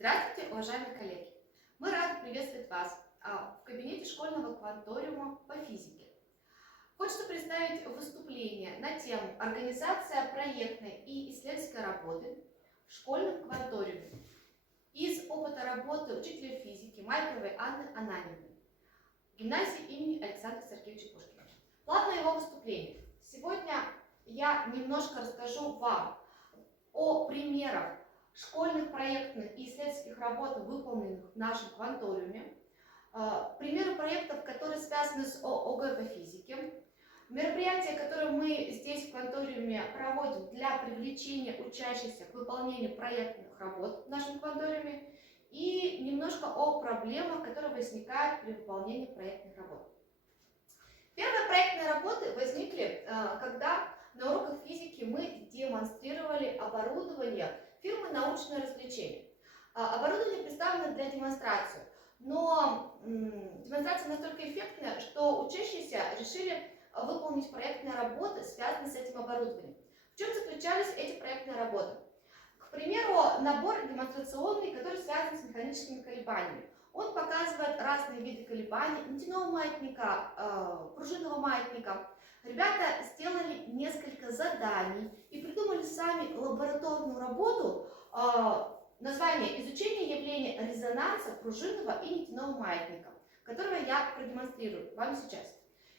Здравствуйте, уважаемые коллеги! Мы рады приветствовать вас в кабинете школьного кванториума по физике. Хочется представить выступление на тему «Организация проектной и исследовательской работы в школьном кванториуме» из опыта работы учителя физики Майковой Анны Ананиной в гимназии имени Александра Сергеевича Пушкина. План моего выступления. Сегодня я немножко расскажу вам о примерах школьных проектных и исследовательских работ, выполненных в нашем кванториуме, примеры проектов, которые связаны с ОГЭ по физике, мероприятия, которые мы здесь в кванториуме проводим для привлечения учащихся к выполнению проектных работ в нашем кванториуме, и немножко о проблемах, которые возникают при выполнении проектных работ. Первые проектные работы возникли, когда на уроках физики мы демонстрировали оборудование фирмы «Научное развлечение». Оборудование представлено для демонстрации, но демонстрация настолько эффектная, что учащиеся решили выполнить проектные работы, связанные с этим оборудованием. В чем заключались эти проектные работы? К примеру, набор демонстрационный, который связан с механическими колебаниями. Он показывает разные виды колебаний нитяного маятника, пружинного маятника. Ребята сделали несколько заданий и придумали сами лабораторную работу, название «Изучение явления резонанса пружинного и нитяного маятника», которое я продемонстрирую вам сейчас.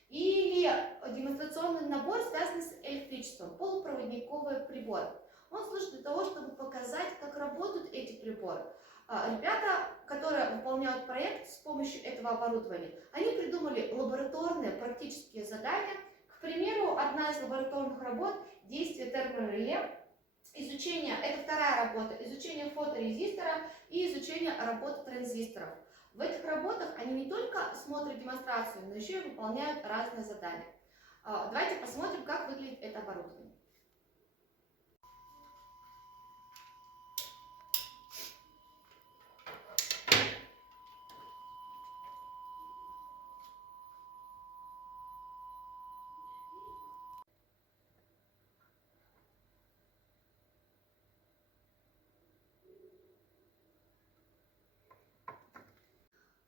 Или демонстрационный набор, связанный с электричеством, полупроводниковый прибор. Он служит для того, чтобы показать, как работают эти приборы. Ребята, которые выполняют проект с помощью этого оборудования, они придумали лабораторные практические задания. К примеру, одна из лабораторных работ – действие термореле, изучение, это вторая работа, изучение фоторезистора и изучение работы транзисторов. В этих работах они не только смотрят демонстрацию, но еще и выполняют разные задания. Давайте посмотрим, как выглядит это оборудование.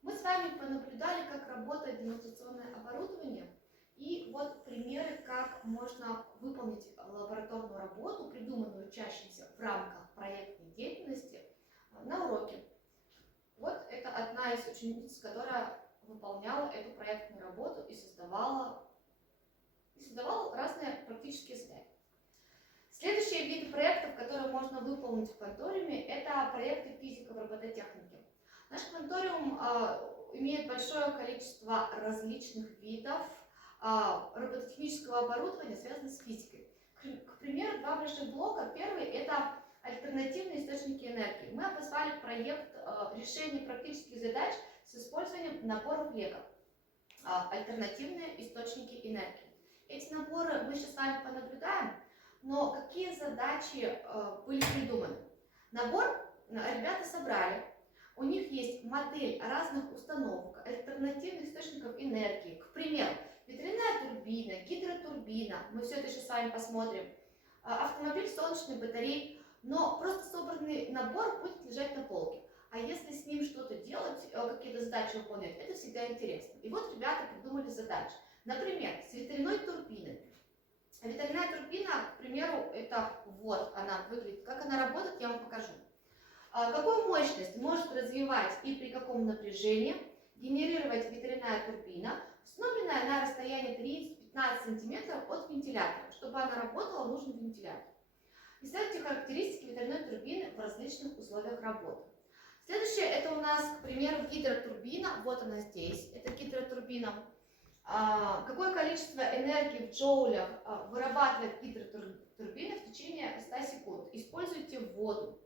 Мы с вами понаблюдали, как работает демонстрационное оборудование, и вот примеры, как можно выполнить лабораторную работу, придуманную учащимся в рамках проектной деятельности на уроке. Вот это одна из учениц, которая выполняла эту проектную работу и создавала разные практические задания. Следующие виды проектов, которые можно выполнить в кванториуме, это проекты физика в робототехнике. Наш кванториум имеет большое количество различных видов робототехнического оборудования, связанных с физикой. К примеру, два больших блока. Первый – это альтернативные источники энергии. Мы обозвали проект решения практических задач с использованием наборов Лего. Альтернативные источники энергии. Эти наборы мы сейчас с вами понаблюдаем, но какие задачи были придуманы? Набор ребята собрали. У них есть модель разных установок, альтернативных источников энергии. К примеру, ветряная турбина, гидротурбина. Мы все это сейчас с вами посмотрим. Автомобиль с солнечной батареей. Но просто собранный набор будет лежать на полке. А если с ним что-то делать, какие-то задачи выполнять, это всегда интересно. И вот ребята придумали задачи. Например, с ветряной турбиной. Ветряная турбина, к примеру, это вот она выглядит. Как она работает, я вам покажу. Какую мощность может развивать и при каком напряжении генерировать ветряная турбина, установленная на расстоянии 30-15 см от вентилятора, чтобы она работала в нужном вентиляторе. Исследуйте характеристики ветряной турбины в различных условиях работы. Следующее – это у нас, к примеру, гидротурбина. Вот она здесь, это гидротурбина. Какое количество энергии в джоулях вырабатывает гидротурбина в течение 100 секунд? Используйте воду.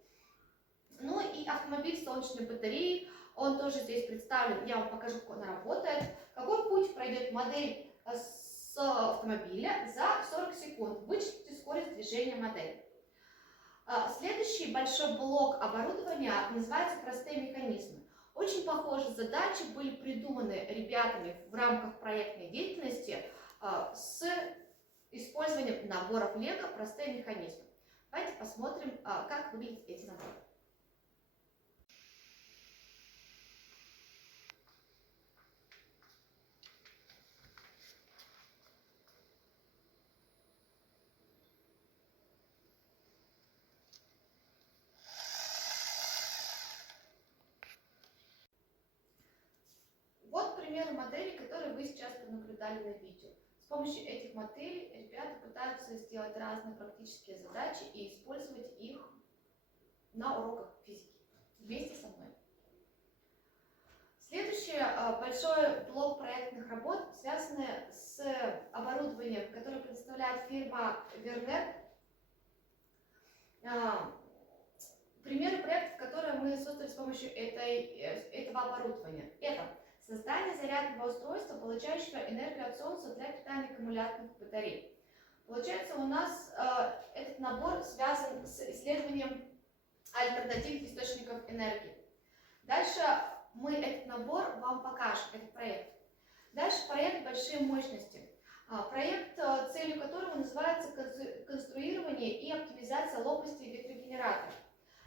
Ну и автомобиль с солнечной батареей, он тоже здесь представлен, я вам покажу, как он работает. Какой путь пройдет модель с автомобиля за 40 секунд? Вычтите скорость движения модели. Следующий большой блок оборудования называется «Простые механизмы». Очень похожие задачи были придуманы ребятами в рамках проектной деятельности с использованием наборов Лего «Простые механизмы». Давайте посмотрим, как выглядят эти наборы. примеры моделей, которые вы сейчас наблюдали на видео. С помощью этих моделей ребята пытаются сделать разные практические задачи и использовать их на уроках физики вместе со мной. Следующий большой блок проектных работ связан с оборудованием, которое предоставляет фирма Вернер. Примеры проектов, которые мы создали с помощью этого оборудования. Это создание зарядного устройства, получающего энергию от солнца для питания аккумуляторных батарей. Получается, у нас этот набор связан с исследованием альтернативных источников энергии. Дальше мы этот набор вам покажем, этот проект. Дальше проект «Большие мощности». Проект, целью которого называется конструирование и оптимизация лопастей ветрогенераторов.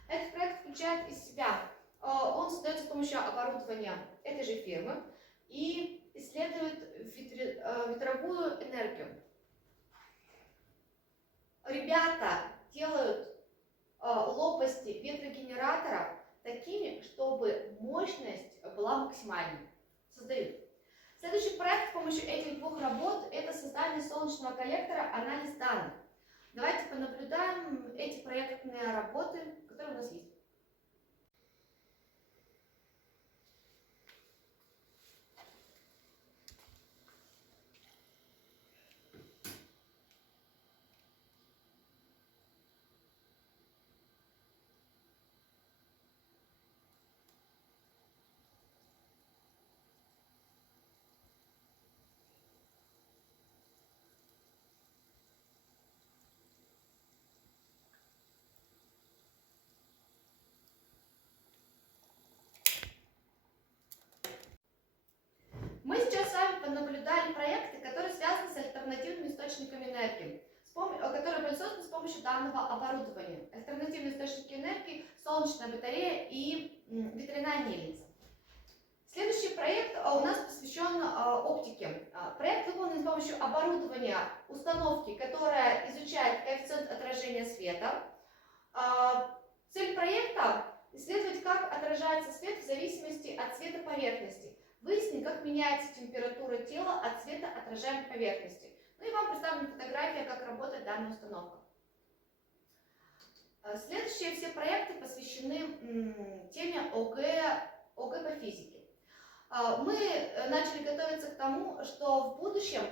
Этот проект включает из себя, он создается с помощью оборудования этой же фирмы и исследует ветровую энергию. Ребята делают лопасти ветрогенератора такими, чтобы мощность была максимальной. Создают. Следующий проект с помощью этих двух работ – это создание солнечного коллектора, анализ данных. Давайте понаблюдаем эти проектные работы, которые у нас есть. Мы сейчас с вами понаблюдали проекты, которые связаны с альтернативными источниками энергии, которые были созданы с помощью данного оборудования. Альтернативные источники энергии, солнечная батарея и ветряная мельница. Следующий проект у нас посвящен оптике. Проект выполнен с помощью оборудования установки, которая изучает коэффициент отражения света. Цель проекта – исследовать, как отражается свет в зависимости от цвета поверхности. Выяснить, как меняется температура тела от цвета отражаемой поверхности. Ну и вам представлена фотография, как работает данная установка. Следующие все проекты посвящены теме ОГЭ по физике. Мы начали готовиться к тому, что в будущем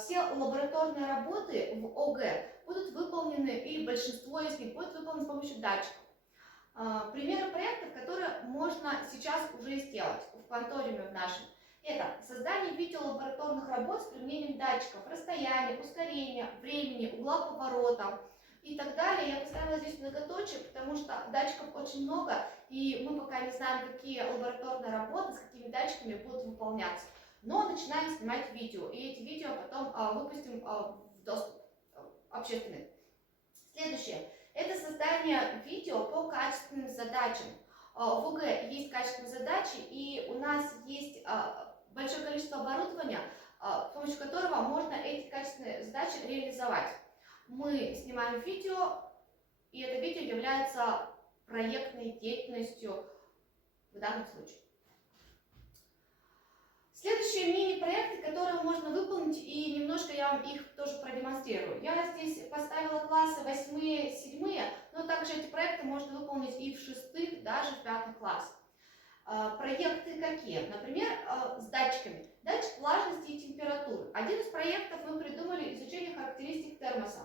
все лабораторные работы в ОГЭ будут выполнены, или большинство из них будет выполнено с помощью датчиков. Примеры проектов, которые можно сейчас уже сделать в кванториуме в нашем, это создание видеолабораторных работ с применением датчиков расстояния, ускорения, времени, угла поворота и так далее. Я поставила здесь многоточие, потому что датчиков очень много, и мы пока не знаем, какие лабораторные работы с какими датчиками будут выполняться. Но начинаем снимать видео, и эти видео потом выпустим в доступ общественный. Следующее. Это создание видео по качественным задачам. В ОГЭ есть качественные задачи, и у нас есть большое количество оборудования, с помощью которого можно эти качественные задачи реализовать. Мы снимаем видео, и это видео является проектной деятельностью в данном случае. Следующие мини-проекты, которые можно выполнить, и немножко я вам их тоже продемонстрирую. Я здесь поставила классы 8-7, но также эти проекты можно выполнить и в 6, даже в 5 классах. Проекты какие? Например, с датчиками. Датчик влажности и температуры. Один из проектов мы придумали изучение характеристик термоса.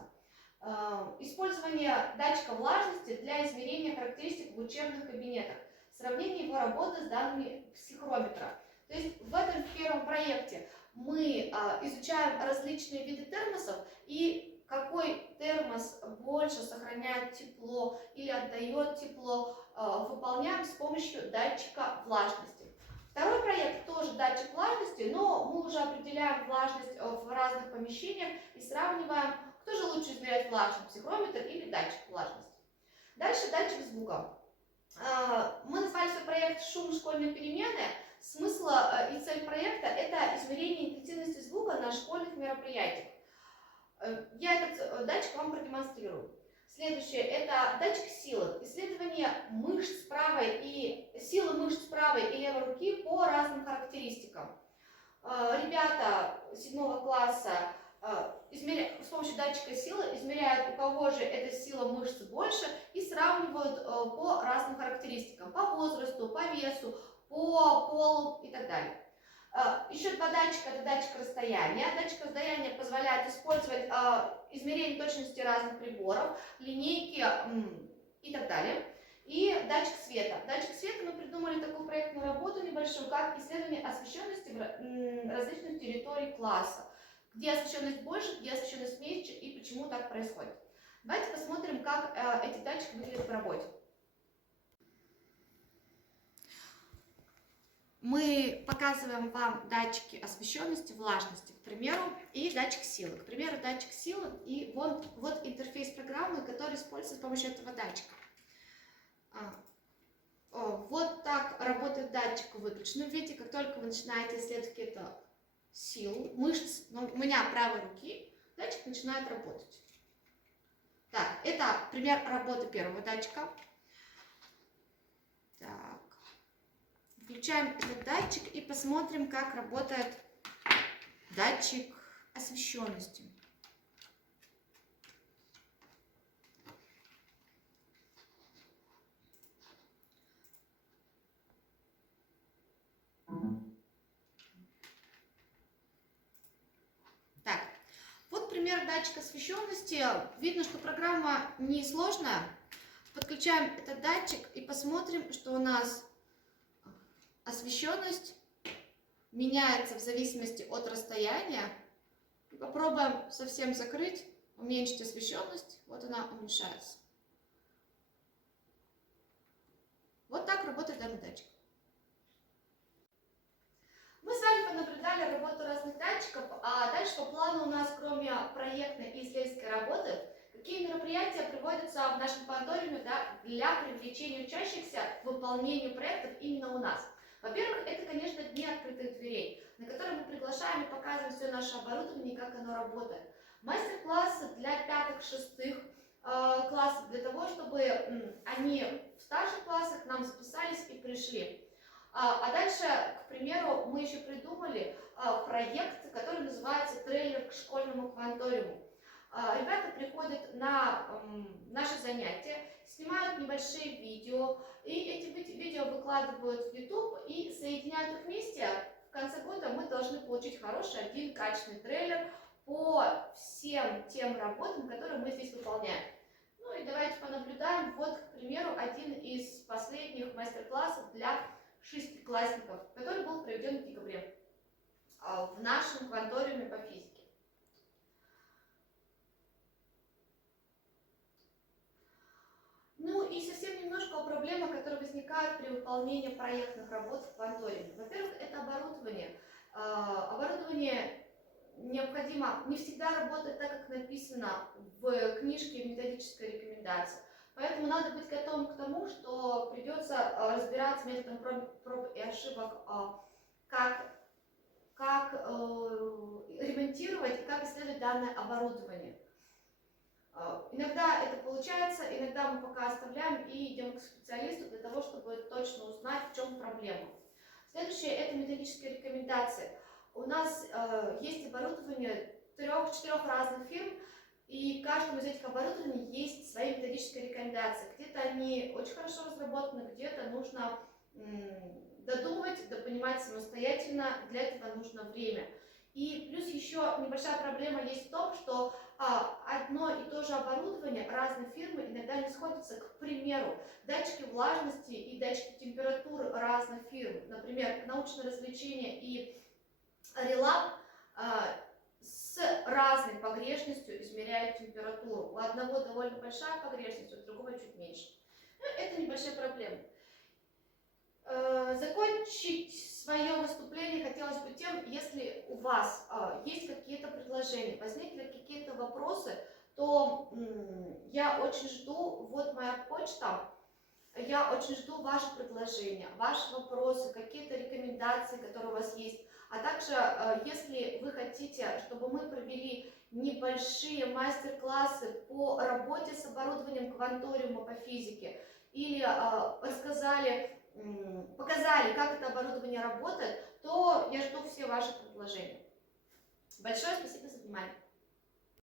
Использование датчика влажности для измерения характеристик в учебных кабинетах. Сравнение его работы с данными психрометра. То есть в этом первом проекте мы изучаем различные виды термосов и какой термос больше сохраняет тепло или отдает тепло, выполняем с помощью датчика влажности. Второй проект тоже датчик влажности, но мы уже определяем влажность в разных помещениях и сравниваем, кто же лучше измеряет влажность, психрометр или датчик влажности. Дальше датчик звука. Мы назвали свой проект «Шум школьной перемены». Смысл и цель проекта – это измерение интенсивности звука на школьных мероприятиях. Я этот датчик вам продемонстрирую. Следующее – это датчик силы. Исследование мышц правой и силы мышц правой и левой руки по разным характеристикам. Ребята 7 класса с помощью датчика силы измеряют, у кого же эта сила мышцы больше, и сравнивают по разным характеристикам, по возрасту, по весу, по полу и так далее. Еще 2 датчика, это датчик расстояния. Датчик расстояния позволяет использовать измерение точности разных приборов, линейки и так далее. И датчик света. Датчик света мы придумали такую проектную работу небольшую, как исследование освещенности различных территорий класса. Где освещенность больше, где освещенность меньше и почему так происходит. Давайте посмотрим, как эти датчики выглядят в работе. Мы показываем вам датчики освещенности, влажности, к примеру, и датчик силы. К примеру, датчик силы и вот интерфейс программы, который используется с помощью этого датчика. Вот так работает датчик в выключенном виде. Как только вы начинаете исследовать какие-то силу, мышц, у меня правой руки, датчик начинает работать. Так, это пример работы первого датчика. Так. Включаем этот датчик и посмотрим, как работает датчик освещенности. Так, вот пример датчика освещенности. Видно, что программа несложная. Подключаем этот датчик и посмотрим, что у нас освещенность меняется в зависимости от расстояния. Попробуем совсем закрыть, уменьшить освещенность. Вот она уменьшается. Вот так работает данный датчик. Мы с вами понаблюдали работу разных датчиков, а дальше по плану у нас, кроме проектной и исследовательской работы, какие мероприятия проводятся в нашем планториуме для привлечения учащихся к выполнению проектов именно у нас. Во-первых, это, конечно, дни открытых дверей, на которые мы приглашаем и показываем все наше оборудование, как оно работает. Мастер-классы для 5-6 классов, для того, чтобы они в старших классах к нам записались и пришли. А дальше, к примеру, мы еще придумали проект, который называется «Трейлер к школьному кванториуму». Ребята приходят на наши занятия, снимают небольшие видео, и эти видео выкладывают в YouTube и соединяют их вместе. В конце года мы должны получить хороший, один качественный трейлер по всем тем работам, которые мы здесь выполняем. Ну и давайте понаблюдаем. Вот, к примеру, один из последних мастер-классов для 6-классников, который был проведен в декабре в нашем кванториуме по физике. Ну и совсем немножко о проблемах, которые возникают при выполнении проектных работ в кванториуме. Во-первых, это оборудование. Оборудование необходимо не всегда работать так, как написано в книжке, в методической рекомендации. Поэтому надо быть готовым к тому, что придется разбираться методом проб и ошибок, как ремонтировать и как исследовать данное оборудование. Иногда это получается, иногда мы пока оставляем и идем к специалисту для того, чтобы точно узнать, в чем проблема. Следующее – это методические рекомендации. У нас есть оборудование 3-4 разных фирм, и каждому из этих оборудований есть свои методические рекомендации. Где-то они очень хорошо разработаны, где-то нужно додумать, допонимать самостоятельно, для этого нужно время. И плюс еще небольшая проблема есть в том, что одно и то же оборудование разной фирмы иногда не сходятся. К примеру, датчики влажности и датчики температуры разных фирм. Например, научное развлечение и релаб с разной погрешностью измеряют температуру. У одного довольно большая погрешность, у другого чуть меньше. Ну, это небольшая проблема. Закончить свое выступление хотелось бы тем, если у вас есть какие-то предложения, возникли какие-то вопросы, то я очень жду, вот моя почта, я очень жду ваши предложения, ваши вопросы, какие-то рекомендации, которые у вас есть. А также, если вы хотите, чтобы мы провели небольшие мастер-классы по работе с оборудованием кванториума по физике, или показали, как это оборудование работает, то я жду все ваши предложения. Большое спасибо за внимание.